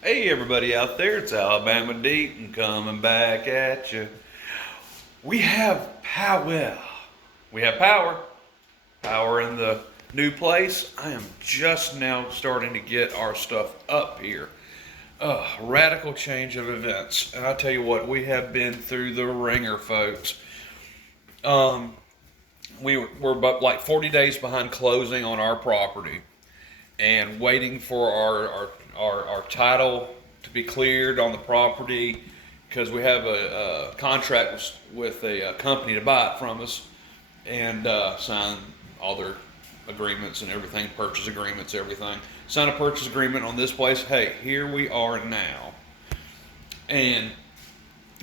Hey everybody out there, it's Alabama Deaton coming back at you. We have power. We have power. Power in the new place. I am just now starting to get our stuff up here. Radical change of events. And I tell you what, we have been through the ringer, folks. Um, we're about like 40 days behind closing on our property and waiting for our title to be cleared on the property because we have a contract with a company to buy it from us and sign all their agreements and everything, purchase agreements, everything. Sign a purchase agreement on this place. Hey, here we are now. And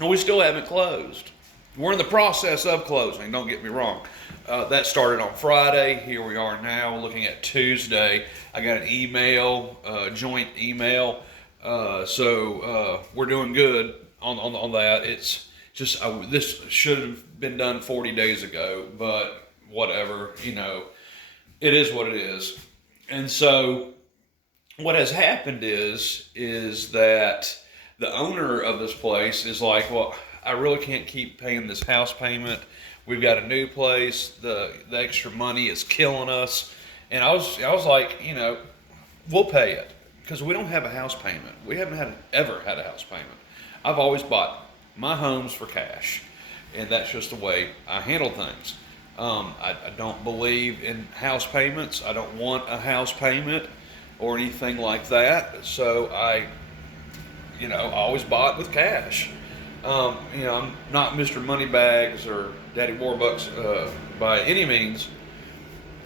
we still haven't closed. We're in the process of closing, don't get me wrong. That started on Friday. Here we are now, looking at Tuesday. I got an email, joint email. So we're doing good on that. It's just, this should have been done 40 days ago, but whatever, it is what it is. And so what has happened is that the owner of this place is like, well, I really can't keep paying this house payment. We've got a new place. The extra money is killing us. And I was like, we'll pay it because we don't have a house payment. We haven't ever had a house payment. I've always bought my homes for cash, and that's just the way I handle things. I don't believe in house payments. I don't want a house payment or anything like that. So I always bought with cash. I'm not Mr. Moneybags or Daddy Warbucks by any means.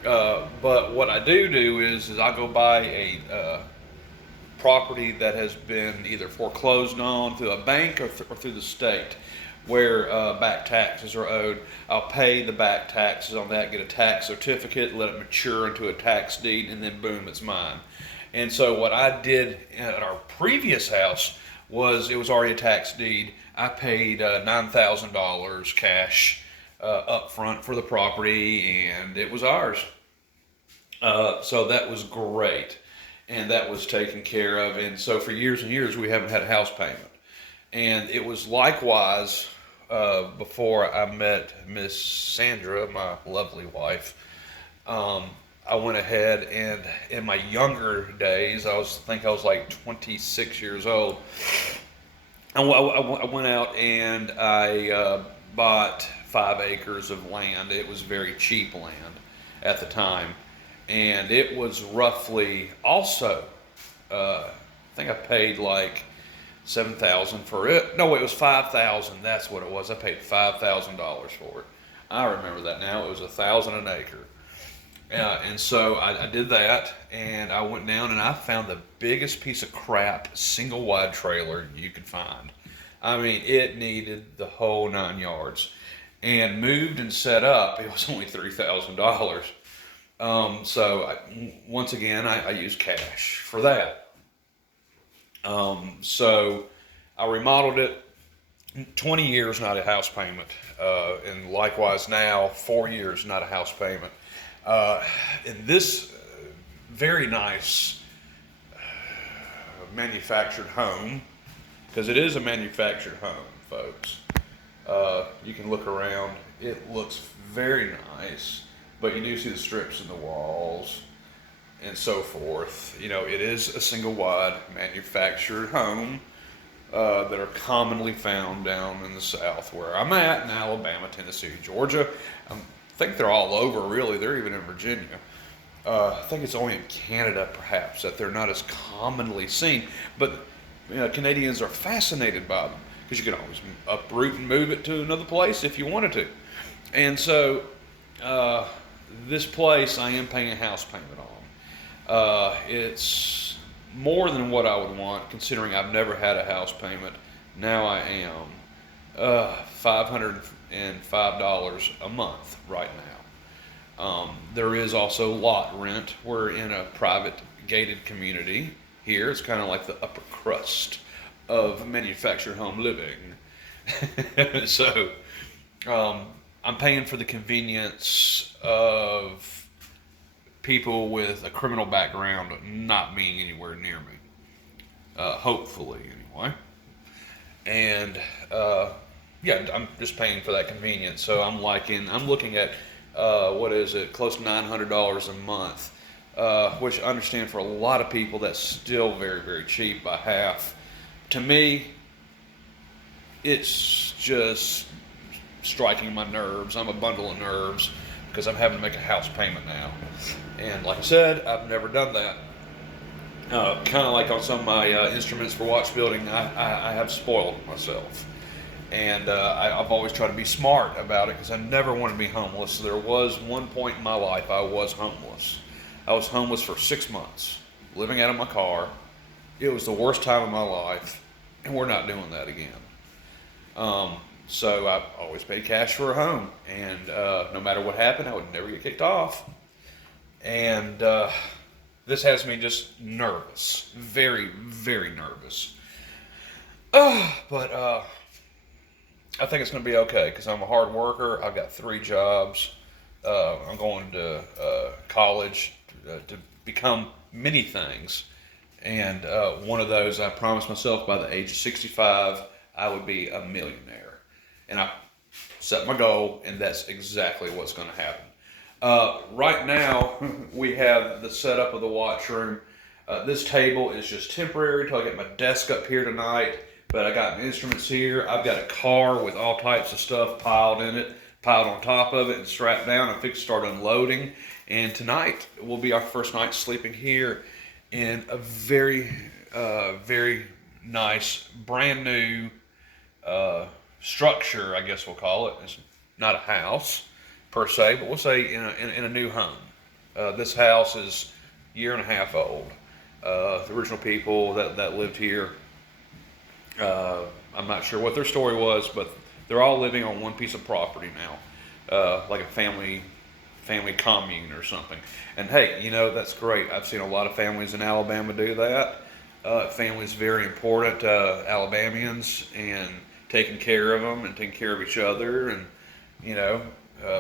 But what I do is I go buy a property that has been either foreclosed on through a bank or through the state where back taxes are owed. I'll pay the back taxes on that, get a tax certificate, let it mature into a tax deed, and then boom, it's mine. And so what I did at our previous house was it was already a tax deed. I paid $9,000 cash up front for the property, and it was ours. So that was great, and that was taken care of. And so for years and years, we haven't had a house payment. And it was likewise before I met Miss Sandra, my lovely wife. I went ahead and in my younger days, I think I was like 26 years old. I went out and I bought 5 acres of land. It was very cheap land at the time, and it was roughly also. I think I paid like 7,000 for it. No, it was 5,000. That's what it was. I paid $5,000 for it. I remember that now. It was 1,000 an acre. And so I did that, and I went down and I found the biggest piece of crap single wide trailer you could find. I mean, it needed the whole 9 yards. And moved and set up, it was only $3,000. Once again, I used cash for that. So I remodeled it. 20 years, not a house payment. And likewise now, 4 years, not a house payment. In this very nice manufactured home, because it is a manufactured home, folks. You can look around. It looks very nice, but you do see the strips in the walls and so forth. It is a single wide manufactured home that are commonly found down in the South where I'm at in Alabama, Tennessee, Georgia. I think they're all over, really. They're even in Virginia. I think it's only in Canada, perhaps, that they're not as commonly seen. But Canadians are fascinated by them because you can always uproot and move it to another place if you wanted to. And so this place I am paying a house payment on. It's more than what I would want, considering I've never had a house payment. Now I am $505 a month right now. There is also lot rent. We're in a private gated community here. It's kind of like the upper crust of manufactured home living. So I'm paying for the convenience of people with a criminal background not being anywhere near me. hopefully anyway. And yeah, I'm just paying for that convenience. So I'm looking at what is it, close to $900 a month, which I understand for a lot of people that's still very, very cheap by half. To me, it's just striking my nerves. I'm a bundle of nerves because I'm having to make a house payment now. And like I said, I've never done that. Kind of like on some of my instruments for watch building, I have spoiled myself. And I've always tried to be smart about it because I never wanted to be homeless. There was one point in my life I was homeless. I was homeless for 6 months, living out of my car. It was the worst time of my life, and we're not doing that again. So I always paid cash for a home, and no matter what happened, I would never get kicked off. And this has me just nervous, very, very nervous. But I think it's going to be okay because I'm a hard worker. I've got 3 jobs. I'm going to college to become many things. And one of those, I promised myself by the age of 65, I would be a millionaire. And I set my goal, and that's exactly what's going to happen. Right now, we have the setup of the watch room. This table is just temporary until I get my desk up here tonight. But I got instruments here. I've got a car with all types of stuff piled in it, piled on top of it, and strapped down. I'm fixed to start unloading. And tonight will be our first night sleeping here in a very, very nice, brand new structure, I guess we'll call it. It's not a house per se, but we'll say in a new home. This house is a year and a half old. The original people that lived here, I'm not sure what their story was, but they're all living on one piece of property now, like a family commune or something. And hey, that's great. I've seen a lot of families in Alabama do that. Family's very important to Alabamians, and taking care of them and taking care of each other, and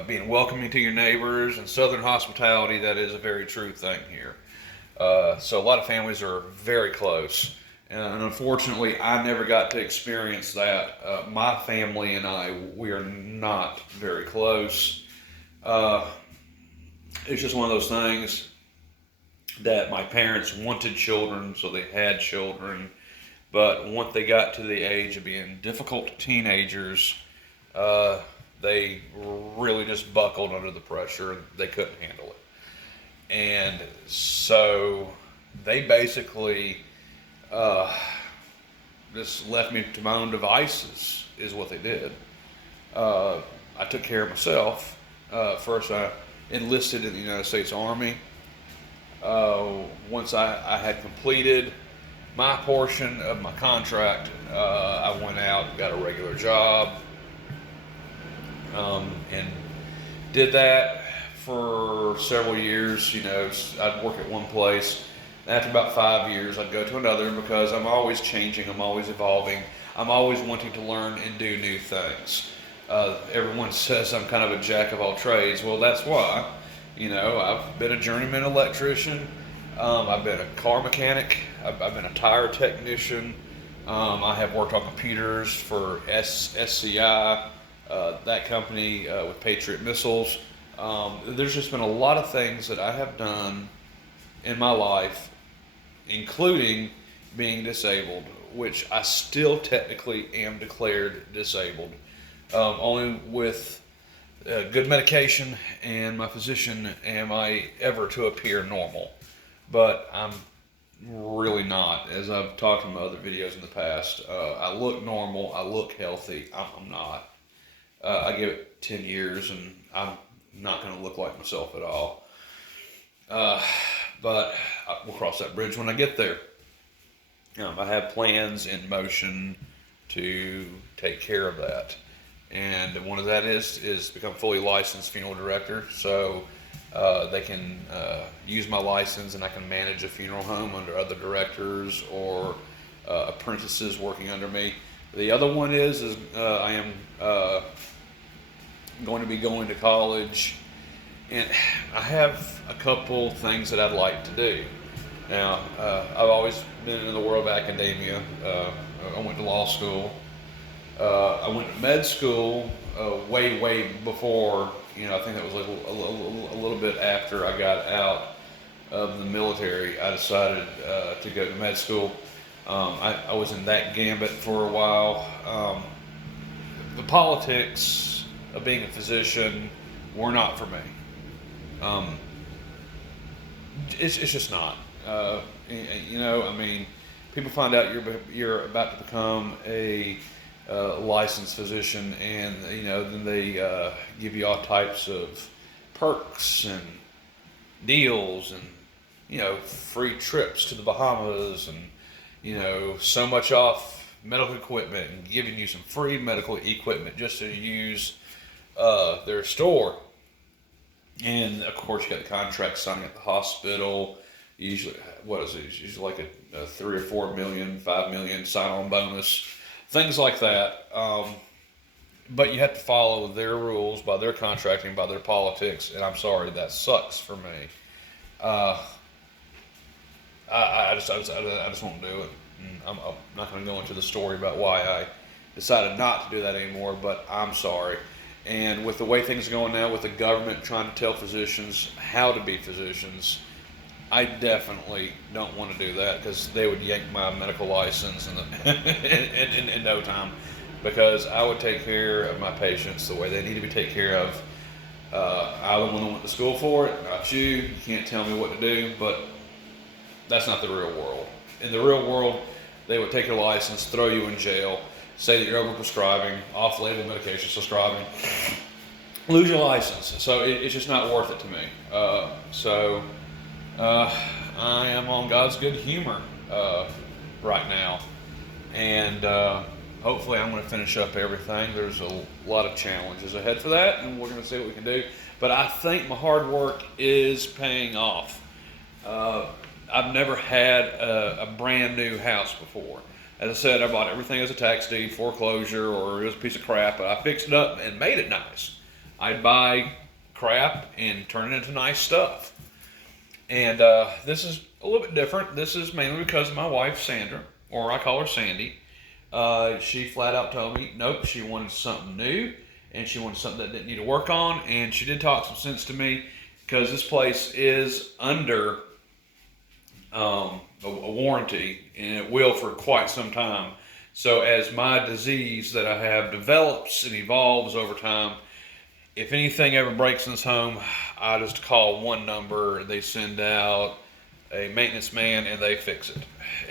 being welcoming to your neighbors, and Southern hospitality, that is a very true thing here. So a lot of families are very close. And unfortunately, I never got to experience that. My family and we are not very close. It's just one of those things that my parents wanted children, so they had children. But once they got to the age of being difficult teenagers, they really just buckled under the pressure. They couldn't handle it. And so they basically just left me to my own devices, is what they did. I took care of myself. First, I enlisted in the United States Army. Once I had completed my portion of my contract, I went out and got a regular job, and did that for several years. I'd work at one place. After about 5 years, I'd go to another because I'm always changing, I'm always evolving, I'm always wanting to learn and do new things. Everyone says I'm kind of a jack of all trades. Well, that's why. I've been a journeyman electrician. I've been a car mechanic. I've been a tire technician. I have worked on computers for SCI, that company with Patriot Missiles. There's just been a lot of things that I have done in my life, including being disabled, which I still technically am declared disabled. Only with good medication and my physician am I ever to appear normal. But I'm really not. As I've talked in my other videos in the past, I look normal, I look healthy. I'm not. I give it 10 years and I'm not going to look like myself at all. But we'll cross that bridge when I get there. I have plans in motion to take care of that. And one of that is become fully licensed funeral director. So they can use my license, and I can manage a funeral home under other directors or apprentices working under me. The other one is I am going to be going to college, and I have a couple things that I'd like to do. Now, I've always been in the world of academia. I went to law school. I went to med school way before. I think that was a little bit after I got out of the military. I decided to go to med school. I was in that gambit for a while. The politics of being a physician were not for me. Um, it's just not. I mean, people find out you're about to become a licensed physician, and then they give you all types of perks and deals, and free trips to the Bahamas, and so much off medical equipment, and giving you some free medical equipment just to use their store. And of course, you got the contract signing at the hospital. Usually, what is it? It's usually like a 3 or 4 million, 5 million sign-on bonus, things like that. But you have to follow their rules, by their contracting, by their politics. And I'm sorry, that sucks for me. I just won't do it. I'm not going to go into the story about why I decided not to do that anymore, but I'm sorry. And with the way things are going now, with the government trying to tell physicians how to be physicians, I definitely don't want to do that, because they would yank my medical license in no time, because I would take care of my patients the way they need to be taken care of. I'm the one who went to school for it, not you. You can't tell me what to do, but that's not the real world. In the real world, they would take your license, throw you in jail, say that you're overprescribing, off-label medication prescribing, lose your license. So it's just not worth it to me. I am on God's good humor right now, and hopefully I'm going to finish up everything. There's a lot of challenges ahead for that, and we're going to see what we can do. But I think my hard work is paying off. I've never had a brand new house before. As I said, I bought everything as a tax deed, foreclosure, or it was a piece of crap, but I fixed it up and made it nice. I'd buy crap and turn it into nice stuff. And this is a little bit different. This is mainly because of my wife, Sandra, or I call her Sandy. She flat out told me, nope, she wanted something new, and she wanted something that didn't need to work on, and she did talk some sense to me, because this place is under a warranty, and it will for quite some time. So as my disease that I have develops and evolves over time, if anything ever breaks in this home, I just call one number, they send out a maintenance man, and they fix it.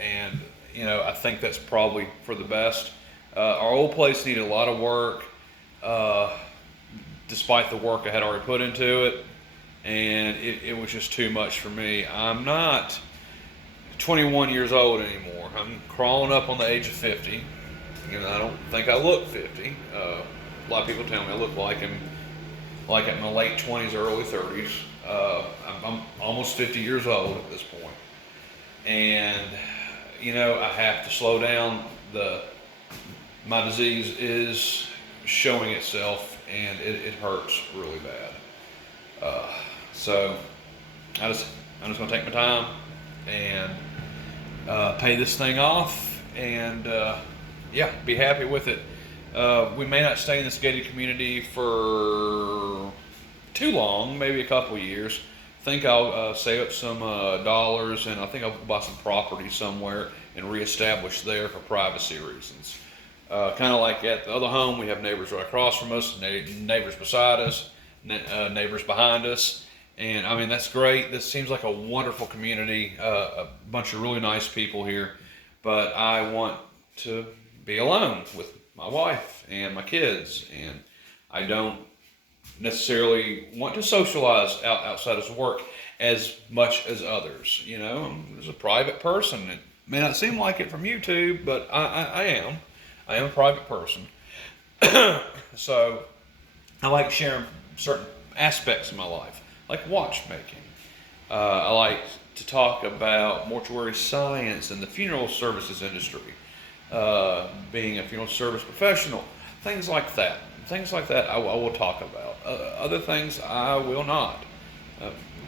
And I think that's probably for the best. Our old place needed a lot of work, despite the work I had already put into it, and it was just too much for me. I'm not 21 years old anymore. I'm crawling up on the age of 50. I don't think I look 50. A lot of people tell me I look like I'm in my late 20s or early 30s. I'm almost 50 years old at this point. And, I have to slow down. My disease is showing itself, and it hurts really bad. So I'm just going to take my time and pay this thing off, and be happy with it. We may not stay in this gated community for too long, maybe a couple years. I think I'll save up some dollars, and I think I'll buy some property somewhere and reestablish there for privacy reasons. Kind of like at the other home, we have neighbors right across from us, neighbors beside us, neighbors behind us. And I mean, that's great. This seems like a wonderful community, a bunch of really nice people here. But I want to be alone with my wife and my kids, and I don't necessarily want to socialize outside of work as much as others. I'm just a private person. It may not seem like it from YouTube, but I am. I am a private person. So I like sharing certain aspects of my life, like watchmaking. I like to talk about mortuary science and the funeral services industry, being a funeral service professional, things like that. Things like that I will talk about. Other things I will not.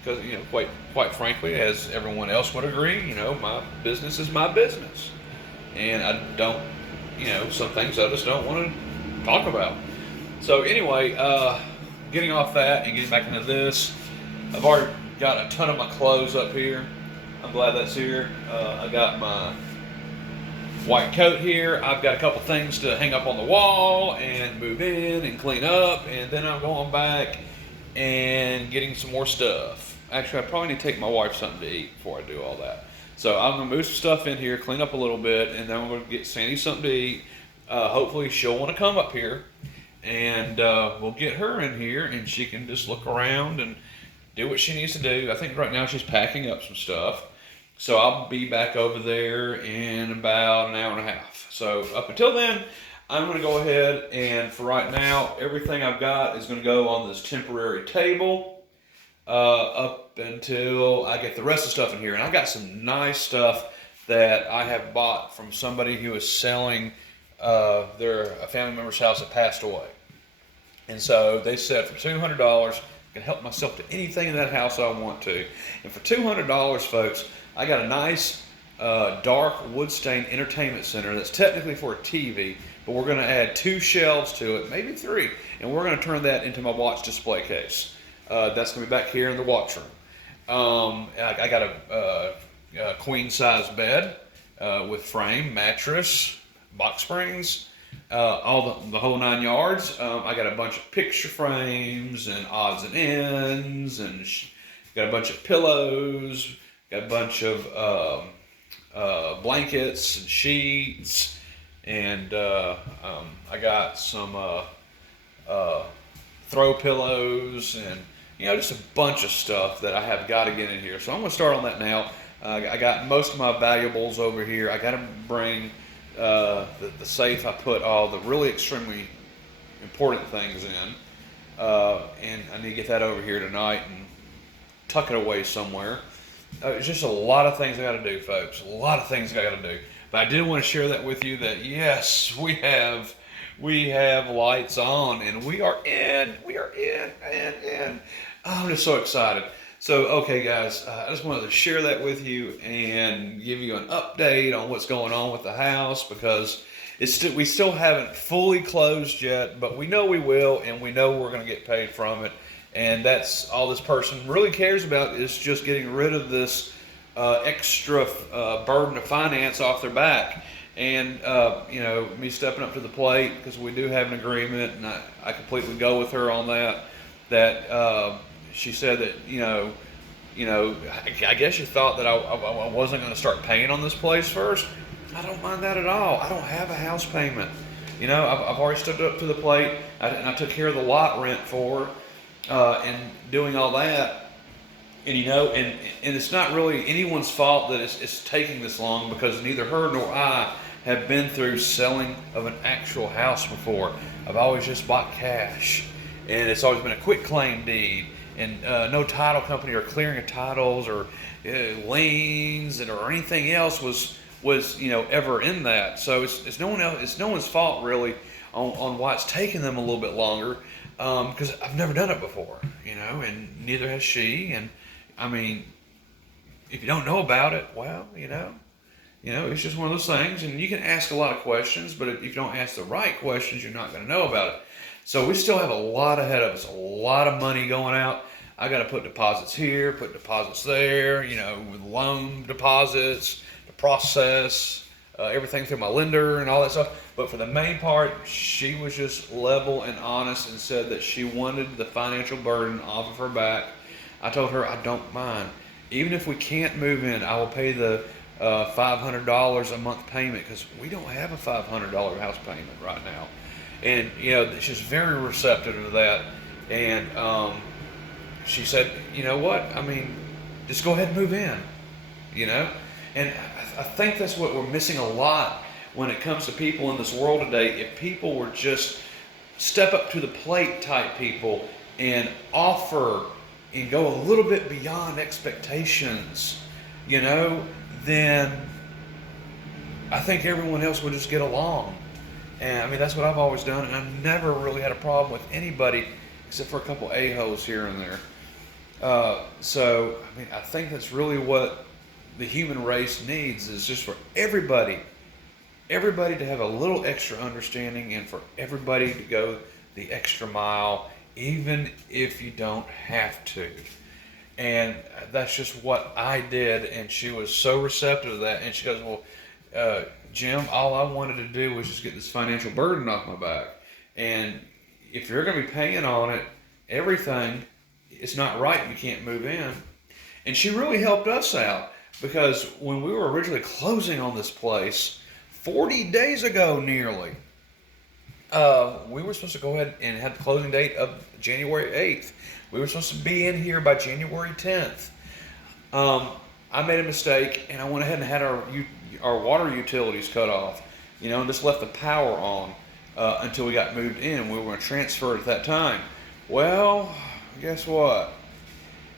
because quite frankly, as everyone else would agree, my business is my business, and I don't, some things I just don't want to talk about. So anyway, getting off that and getting back into this, I've already got a ton of my clothes up here. I'm glad that's here. I got my white coat here. I've got a couple things to hang up on the wall and move in and clean up, and then I'm going back and getting some more stuff. Actually, I probably need to take my wife something to eat before I do all that. So I'm going to move some stuff in here, clean up a little bit, and then I'm going to get Sandy something to eat. Hopefully she'll want to come up here, and we'll get her in here, and she can just look around and do what she needs to do. I think right now she's packing up some stuff. So I'll be back over there in about an hour and a half. So up until then, I'm going to go ahead and for right now, everything I've got is going to go on this temporary table up until I get the rest of the stuff in here. And I've got some nice stuff that I have bought from somebody who is selling a family member's house that passed away. And so they said for $200, I can help myself to anything in that house I want to. And for $200, folks, I got a nice dark wood stained entertainment center that's technically for a TV, but we're going to add 2 shelves to it, maybe 3, and we're going to turn that into my watch display case. That's going to be back here in the watch room. I got a queen size bed with frame, mattress, box springs, all the whole 9 yards. I got a bunch of picture frames and odds and ends, and got a bunch of pillows. Got a bunch of blankets and sheets, and I got some throw pillows, and just a bunch of stuff that I have got to get in here. So I'm going to start on that now. I got most of my valuables over here. I got to bring the safe. I put all the really extremely important things in, and I need to get that over here tonight and tuck it away somewhere. It's just a lot of things I got to do, folks. A lot of things I got to do. But I did want to share that with you. That yes, we have lights on, and we are in. I'm just so excited. So okay, guys, I just wanted to share that with you and give you an update on what's going on with the house, because we still haven't fully closed yet, but we know we will, and we know we're going to get paid from it. And that's all this person really cares about, is just getting rid of this extra burden of finance off their back. And, me stepping up to the plate, because we do have an agreement, and I completely go with her on that she said that, I guess you thought that I wasn't going to start paying on this place first. I don't mind that at all. I don't have a house payment. I've already stepped up to the plate, and I took care of the lot rent for her. And doing all that, and and it's not really anyone's fault that it's taking this long, because neither her nor I have been through selling of an actual house before. I've always just bought cash, and it's always been a quick claim deed, and no title company or clearing of titles or liens or anything else was ever in that. So it's no one's fault really on why it's taking them a little bit longer. Because I've never done it before, and neither has she. And I mean, if you don't know about it, well, it's just one of those things. And you can ask a lot of questions, but if you don't ask the right questions, you're not going to know about it. So we still have a lot ahead of us, a lot of money going out. I got to put deposits here, put deposits there, with loan deposits, the process, everything through my lender and all that stuff. But for the main part, she was just level and honest and said that she wanted the financial burden off of her back. I told her I don't mind. Even if we can't move in, I will pay the $500 a month payment, because we don't have a $500 house payment right now. And, she's very receptive to that. And she said, you know what? I mean, just go ahead and move in, And I think that's what we're missing a lot when it comes to people in this world today. If people were just step up to the plate type people and offer and go a little bit beyond expectations, then I think everyone else would just get along. And I mean, that's what I've always done, and I've never really had a problem with anybody except for a couple a-holes here and there. So, I mean, I think that's really what the human race needs is just for everybody to have a little extra understanding and for everybody to go the extra mile, even if you don't have to. And that's just what I did, and she was so receptive to that. And she goes, "Well, Jim, all I wanted to do was just get this financial burden off my back. And if you're going to be paying on it, everything, it's not right. You can't move in." And she really helped us out because when we were originally closing on this place, 40 days ago nearly, we were supposed to go ahead and have the closing date of January 8th. We were supposed to be in here by January 10th. I made a mistake and I went ahead and had our water utilities cut off, and just left the power on until we got moved in. We were going to transfer it at that time. Well, guess what?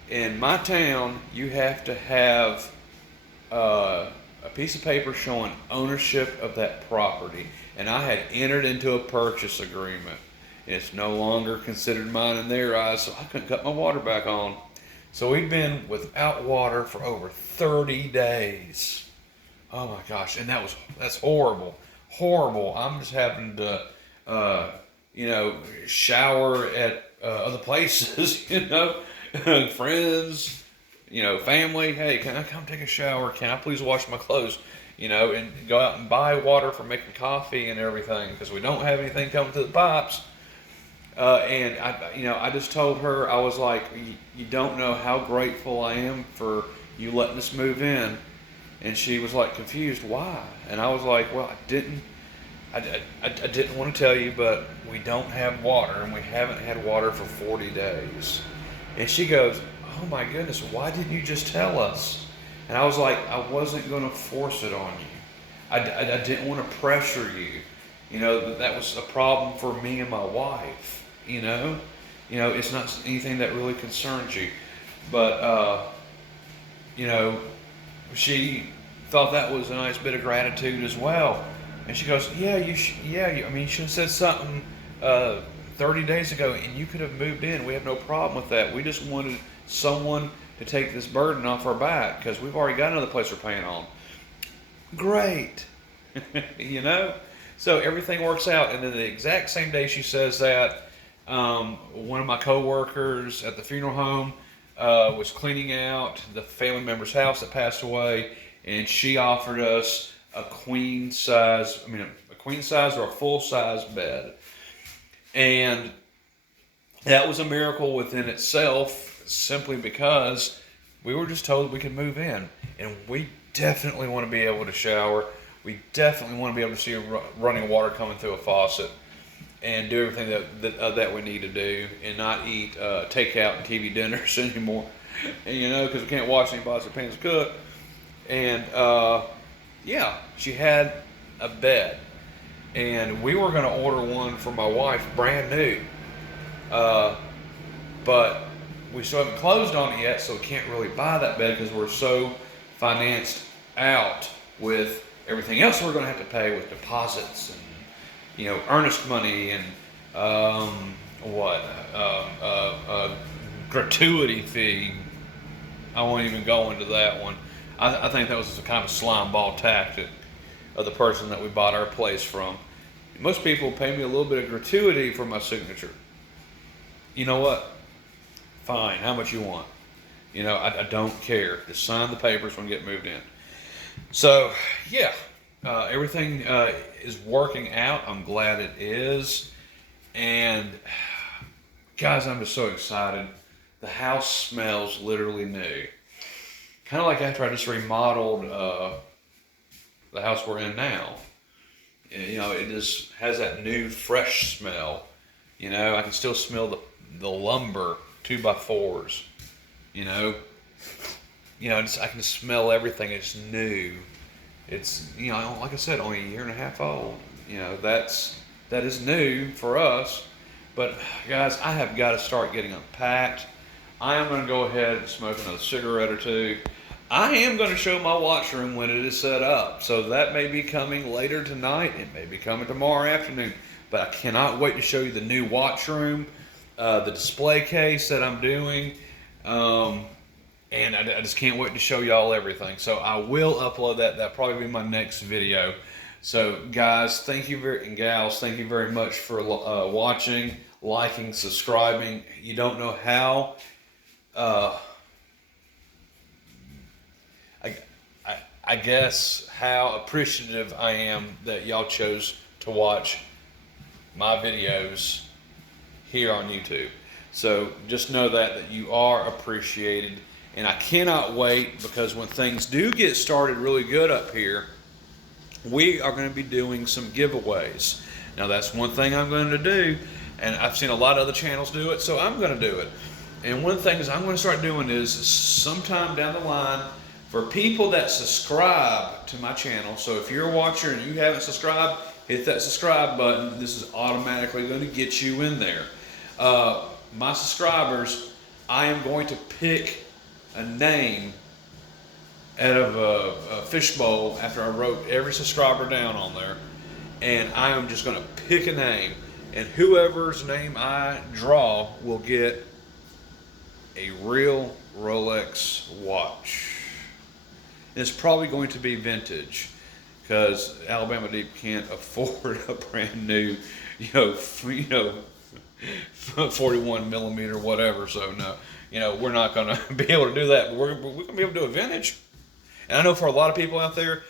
In my town, you have to have a piece of paper showing ownership of that property. And I had entered into a purchase agreement. It's no longer considered mine in their eyes, so I couldn't cut my water back on. So we've been without water for over 30 days. Oh my gosh, and that's horrible. Horrible. I'm just having to, shower at other places, friends, family. Hey, can I come take a shower? Can I please wash my clothes? And go out and buy water for making coffee and everything because we don't have anything coming through the pipes. And I just told her, I was like, you don't know how grateful I am for you letting us move in. And she was like confused, why? And I was like, well, I didn't want to tell you, but we don't have water and we haven't had water for 40 days. And she goes, oh my goodness, why didn't you just tell us? And I was like, I wasn't going to force it on you. I didn't want to pressure you. That was a problem for me and my wife. It's not anything that really concerns you. But, she thought that was a nice bit of gratitude as well. And she goes, yeah, you should have said something 30 days ago and you could have moved in. We have no problem with that. We just wanted someone to take this burden off our back because we've already got another place we're paying on. Great. So everything works out. And then the exact same day she says that, one of my coworkers at the funeral home was cleaning out the family member's house that passed away, and she offered us a queen size or a full size bed. And that was a miracle within itself, simply because we were just told we could move in, and we definitely want to be able to shower. We definitely want to be able to see running water coming through a faucet and do everything that we need to do, and not eat takeout and TV dinners anymore. And, because we can't wash any pots or pans to cook. And she had a bed, and we were going to order one for my wife, brand new. But we still haven't closed on it yet, so we can't really buy that bed because we're so financed out with everything else we're going to have to pay with deposits and, earnest money and gratuity fee. I won't even go into that one. I think that was a kind of slime ball tactic of the person that we bought our place from. Most people pay me a little bit of gratuity for my signature. You know what? Fine, how much you want? I don't care. Just sign the papers when we get moved in. So, everything is working out. I'm glad it is. And, guys, I'm just so excited. The house smells literally new. Kind of like after I just remodeled the house we're in now. It just has that new, fresh smell. I can still smell the lumber 2x4s. I can smell everything. It's new. It's, like I said, only a year and a half old. That is new for us. But guys, I have got to start getting unpacked. I am going to go ahead and smoke another cigarette or two. I am going to show my watch room when it is set up. So that may be coming later tonight. It may be coming tomorrow afternoon. But I cannot wait to show you the new watch room, the display case that I'm doing. And I just can't wait to show y'all everything. So I will upload that. That'll probably be my next video. So guys, thank you and gals, thank you very much for watching, liking, subscribing. You don't know how. I guess how appreciative I am that y'all chose to watch my videos here on YouTube. So just know that you are appreciated, and I cannot wait, because when things do get started really good up here, we are going to be doing some giveaways. Now that's one thing I'm going to do, and I've seen a lot of other channels do it, so I'm going to do it. And one of the things I'm going to start doing is sometime down the line, for people that subscribe to my channel, so if you're a watcher and you haven't subscribed, hit that subscribe button. This is automatically going to get you in there. My subscribers, I am going to pick a name out of a fishbowl after I wrote every subscriber down on there, and I am just going to pick a name, and whoever's name I draw will get a real Rolex watch. It's probably going to be vintage, because Alabama Deep can't afford a brand new, 41 millimeter whatever. So no, we're not going to be able to do that. But we're going to be able to do a vintage. And I know for a lot of people out there,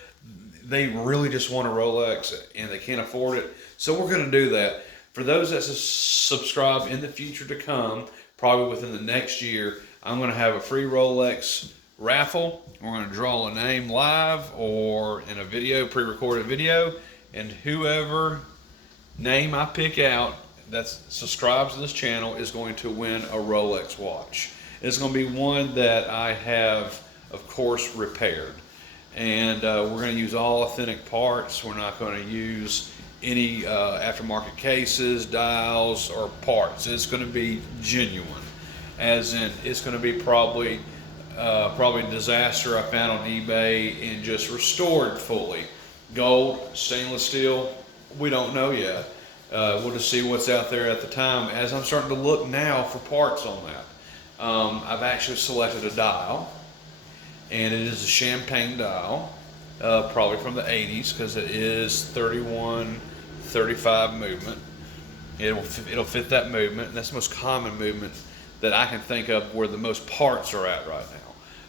they really just want a Rolex and they can't afford it. So we're going to do that. For those that subscribe in the future to come, probably within the next year, I'm going to have a free Rolex raffle. We're going to draw a name live or in a video, pre-recorded video, and whoever name I pick out that subscribes to this channel is going to win a Rolex watch. It's going to be one that I have, of course, repaired, and we're going to use all authentic parts. We're not going to use any aftermarket cases, dials, or parts. It's going to be genuine, as in it's going to be probably a disaster I found on eBay and just restored fully. Gold, stainless steel, we don't know yet. We'll just see what's out there at the time, as I'm starting to look now for parts on that. I've actually selected a dial, and it is a champagne dial, probably from the 80s, because it is 31-35 movement. It'll fit that movement, and that's the most common movement that I can think of where the most parts are at right now.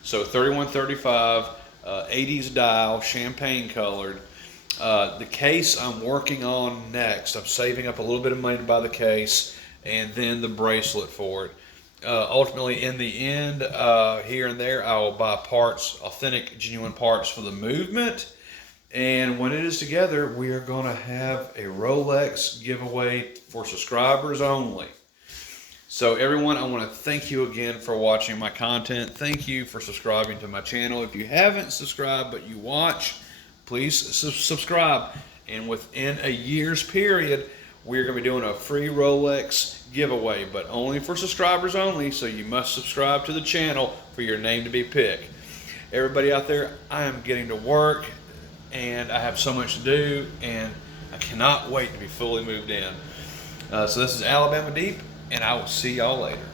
So 31-35, 80s dial, champagne colored. The case I'm working on next. I'm saving up a little bit of money to buy the case, and then the bracelet for it. Ultimately, in the end, here and there, I will buy parts, authentic, genuine parts for the movement. And when it is together, we are going to have a Rolex giveaway for subscribers only. So everyone, I want to thank you again for watching my content. Thank you for subscribing to my channel. If you haven't subscribed but you watch, please subscribe. And within a year's period, we're going to be doing a free Rolex giveaway, but only for subscribers only, so you must subscribe to the channel for your name to be picked. Everybody out there, I am getting to work, and I have so much to do, and I cannot wait to be fully moved in. So this is Alabama Deep, and I will see y'all later.